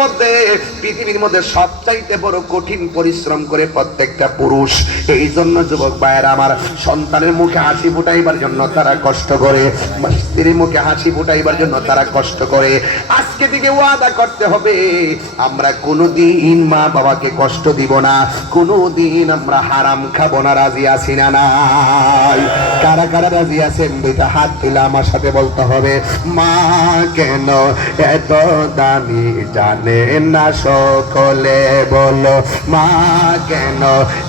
মধ্যে, পৃথিবীর মধ্যে সবচাইতে বড় কঠিন পরিশ্রম করে প্রত্যেকটা পুরুষ। এই জন্য যুবক ভাইয়ের, আমার সন্তানের মুখে হাসি ফুটাইবার জন্য তারা কষ্ট করে স্ত্রীর মুখে হাসি ফুটাইবার জন্য তারা কষ্ট করে। আজকে থেকে ওয়াদা করতে হবে, আমরা কোনোদিন মা বাবাকে কষ্ট দিব না, কোনোদিন আমরা হারাম খাব না, রাজি আছি না, নাই। কারা কারা রাজি আছেন? দুইটা হাত তুলে আমার সাথে বলতে হবে, মা, কেন এত দামি জানে না সকলে বলো, মা কেন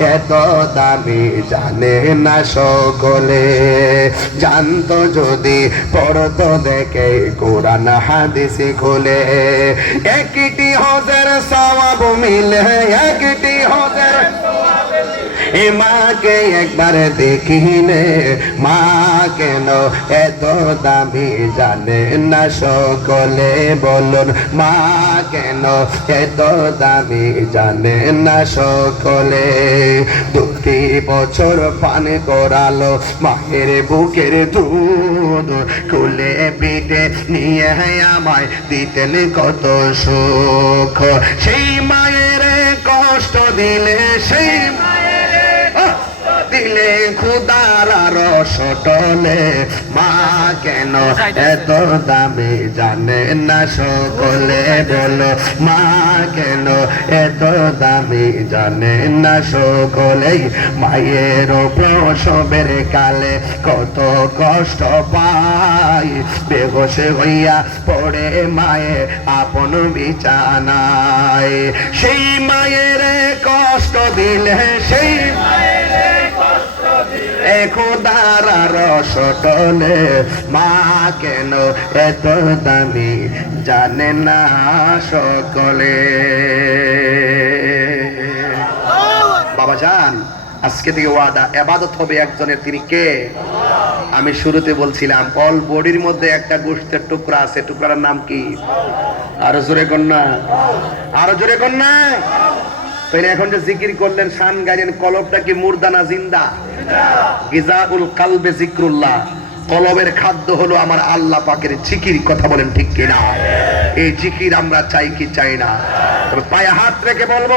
এত দামি? জানে না সকলে। জানতো যদি, পড়তো দেখে, কোরআন, হাদিস খুলে। একটি হজের সবাব মিলে হজের এ মাকে একবার দেখিলে, মা কেন এত দামি জানে না সকলে বলুন, মা কেন এত দামি জানে না সকলে দুটি বছর পান করালো, মায়ের বুকের দুধ খুলে পিঠে নিয়ে আমায় দিতেন কত সুখ সেই মায়ের কষ্ট দিলে সেই! দিলে খুদার রসটলে মা কেন এত দামে জানে না সকলে বলো। মা কেন এত দামে জানে না মায়ের প্রসবের কালে কত কষ্ট পাই। বেহসে হইয়া পড়ে মায়ে আপন বিছানায়। সেই মায়ের কষ্ট দিলে সেই খোদারা রসটলে মা কেন এত দামি জানে না সকলে। বাবা যান আজকে থেকে ওয়াদা, এবাদত হবে একজনের, তিনি কে? আমি শুরুতে বলছিলাম, অল বডির মধ্যে একটা গোষ্ঠের টুকরা আছে, টুকরার নাম কি? আরও জোরে কন্যা, আরও জোরে কন্যা। এখন যে জিকির করলেন, শান গাইলেন, কলবটা কি মুর্দানা জিন্দা? গিজাউল কালবে জিক্রুল্লাহ। কলবের খাদ্য হলো আমার আল্লাহ পাকের জিকির, কথা বলেন ঠিক কিনা? এই জিকির আমরা চাই কি চাই না? তবে পায়ে হাত রেখে বলব,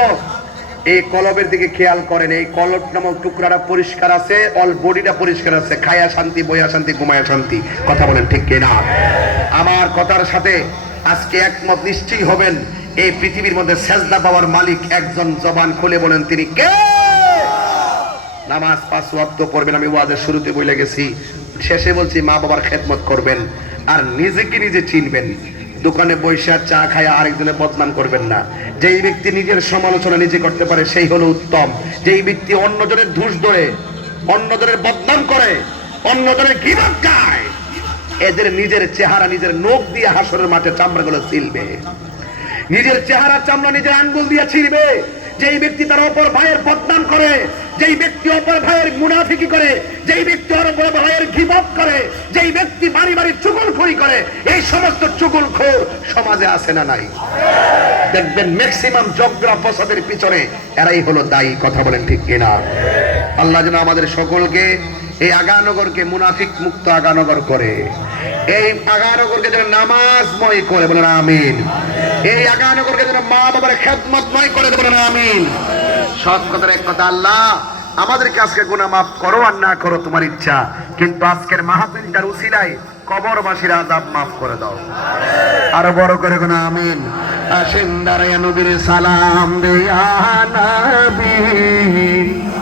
এই কলবের দিকে খেয়াল করেন, এই কলব নামক টুকরাটা পরিষ্কার আছে অল বডিটা পরিষ্কার আছে, খায়া শান্তি বইয়া শান্তি, ঘুমায়া শান্তি, কথা বলেন ঠিক কিনা? আমার কথার সাথে আজকে একমত নিশ্চয়ই হবেন এই পৃথিবীর মধ্যে সেজদা পাওয়ার মালিক একজন জবান খুলে বলেন, তিনি কে? নামাজ পাঁচ ওয়াক্ত করবেন আমি ওয়াজের শুরুতে বলে গেছি। শেষে বলছি, মা বাবার খেদমত করবেন আর নিজেকে নিজে চিনবেন? দোকানে বৈশা চা খায়া আরেকজনের বদনাম করবেন না। যেই ব্যক্তি নিজের সমালোচনা নিজে করতে পারে, সেই হলো উত্তম। যেই ব্যক্তি অন্যজনের ধূস ধরে, অন্যজনের বদনাম করে, অন্যজনের গিবত গায় এদের নিজের চেহারা, নিজের নখ দিয়ে হাসরের মাঠে চামড়াগুলো ছিলবে নিজের চেহারা চামড়া নিজের আঙ্গুল দিয়ে ছিঁড়বে। যেই ব্যক্তি তার অপর ভাইয়ের বদনাম করে, যেই ব্যক্তি অপর ভাইয়ের মুনাফিকি করে, যেই ব্যক্তি অপর ভাইয়ের ঘিবত করে, যেই ব্যক্তি বাড়ি বাড়ি চুগলখড়ি করে, এই সমস্ত চুগলখোর সমাজে আছে না নাই? দেখবেন ম্যাক্সিমাম জগরা ফসাদের পিছনে এরাই হলো দায়ী, কথা বলেন ঠিক কিনা? আল্লাহ যেন আমাদের সকলকে এই আগানগরকে মুনাফিক মুক্ত আগানগর করে। এই আগানগরকে যেন নামাজময় করে, বলেন আমিন। এই আগানগরকে যেন মা বাবার খেদমতময় করে, বলেন আমিন। সৎ কথার এক কথা, আল্লাহ, আমাদেরকে আজকে গুনাহ মাফ করো আর না করো তোমার ইচ্ছা। কিন্তু আজকের মাহফিলটার উসিলায় কবরবাসীর আজাব মাফ করে দাও। আরও বড় করে কোন আমিন। আসেন দাঁড়াইয়া নবীর সালাম দেয়া নবী।